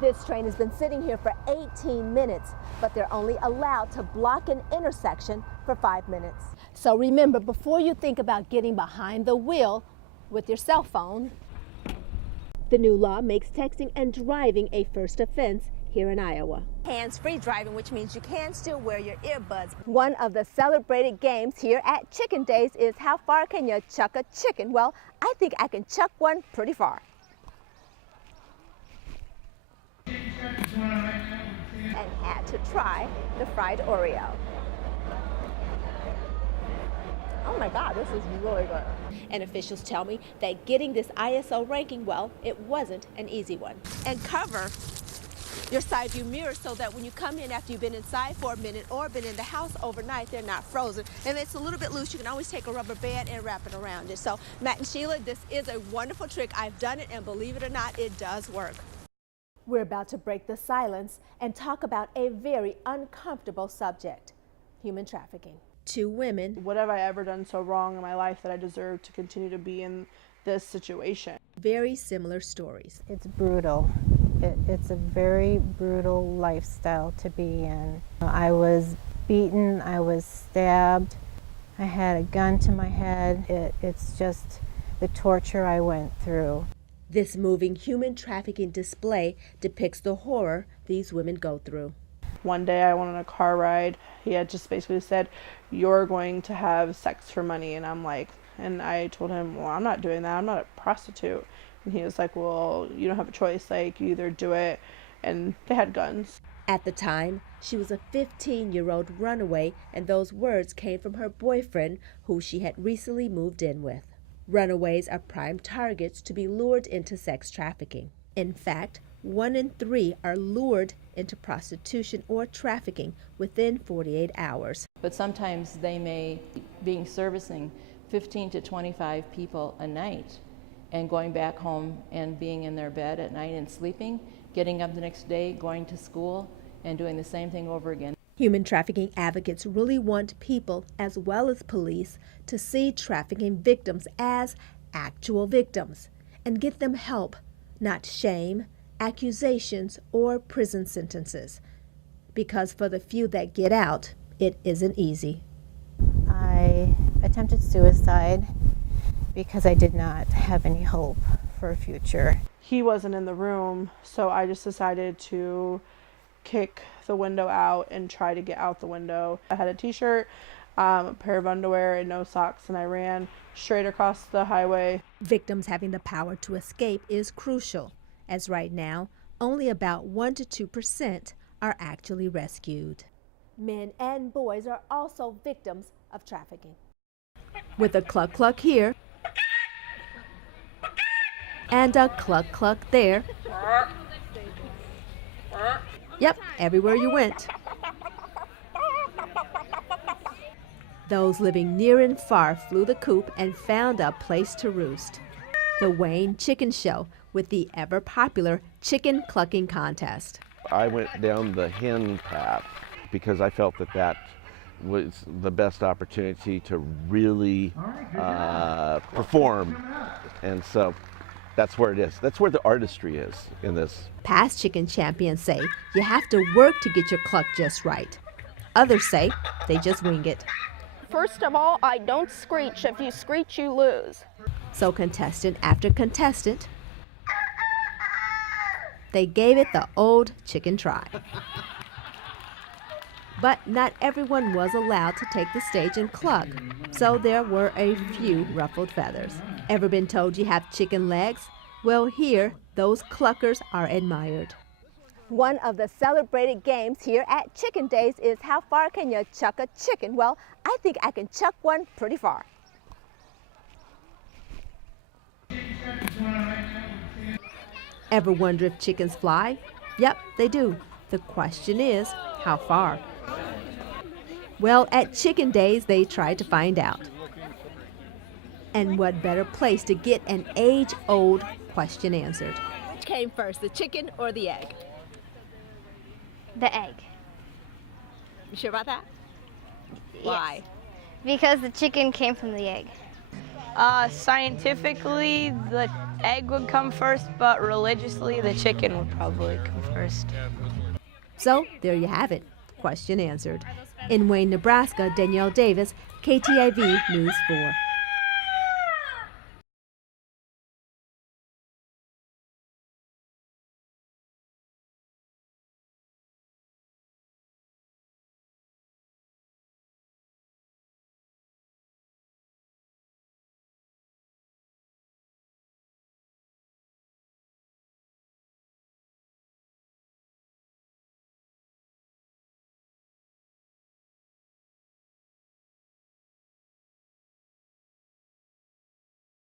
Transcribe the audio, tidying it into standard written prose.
This train has been sitting here for 18 minutes, but they're only allowed to block an intersection for 5 minutes. So remember, before you think about getting behind the wheel with your cell phone, the new law makes texting and driving a first offense here in Iowa. Hands-free driving, which means you can still wear your earbuds. One of the celebrated games here at Chicken Days is how far can you chuck a chicken? Well, I think I can chuck one pretty far. And had to try the fried Oreo. Oh my God, this is really good. And officials tell me that getting this ISO ranking, well, it wasn't an easy one. And cover your side view mirrors so that when you come in after you've been inside for a minute or been in the house overnight, they're not frozen. And it's a little bit loose, you can always take a rubber band and wrap it around it. So Matt and Sheila, this is a wonderful trick. I've done it, and believe it or not, it does work. We're about to break the silence and talk about a very uncomfortable subject: human trafficking. Two women. What have I ever done so wrong in my life that I deserve to continue to be in this situation? Very similar stories. It's brutal. It's a very brutal lifestyle to be in. I was beaten, I was stabbed, I had a gun to my head. It's just the torture I went through. This moving human trafficking display depicts the horror these women go through. One day I went on a car ride. He had just basically said, "You're going to have sex for money." And I told him, "Well, I'm not doing that. I'm not a prostitute." And he was like, "Well, you don't have a choice. Like, you either do it." And they had guns. At the time, she was a 15-year-old runaway, and those words came from her boyfriend, who she had recently moved in with. Runaways are prime targets to be lured into sex trafficking. In fact, 1 in 3 are lured into prostitution or trafficking within 48 hours. But sometimes they may be servicing 15 to 25 people a night and going back home and being in their bed at night and sleeping, getting up the next day, going to school, and doing the same thing over again. Human trafficking advocates really want people, as well as police, to see trafficking victims as actual victims and get them help, not shame, accusations, or prison sentences. Because for the few that get out, it isn't easy. I attempted suicide because I did not have any hope for a future. He wasn't in the room, so I just decided to kick the window out and try to get out the window. I had a t-shirt, a pair of underwear, and no socks, and I ran straight across the highway. Victims having the power to escape is crucial, as right now, only about 1 to 2% are actually rescued. Men and boys are also victims of trafficking. With a cluck cluck here, and a cluck cluck there. Yep, everywhere you went. Those living near and far flew the coop and found a place to roost. The Wayne Chicken Show with the ever-popular chicken clucking contest. I went down the hen path because I felt that was the best opportunity to really perform, and so that's where it is. That's where the artistry is in this. Past chicken champions say you have to work to get your cluck just right. Others say they just wing it. First of all, I don't screech. If you screech, you lose. So contestant after contestant, they gave it the old chicken try. But not everyone was allowed to take the stage and cluck, so there were a few ruffled feathers. Ever been told you have chicken legs? Well, here, those cluckers are admired. One of the celebrated games here at Chicken Days is how far can you chuck a chicken? Well, I think I can chuck one pretty far. Ever wonder if chickens fly? Yep, they do. The question is, how far? Well, at Chicken Days, they tried to find out. And what better place to get an age-old question answered? Which came first, the chicken or the egg? The egg. You sure about that? Yes. Why? Because the chicken came from the egg. Scientifically, the egg would come first, but religiously the chicken would probably come first. So there you have it. Question answered. In Wayne, Nebraska, Danielle Davis, KTIV News 4.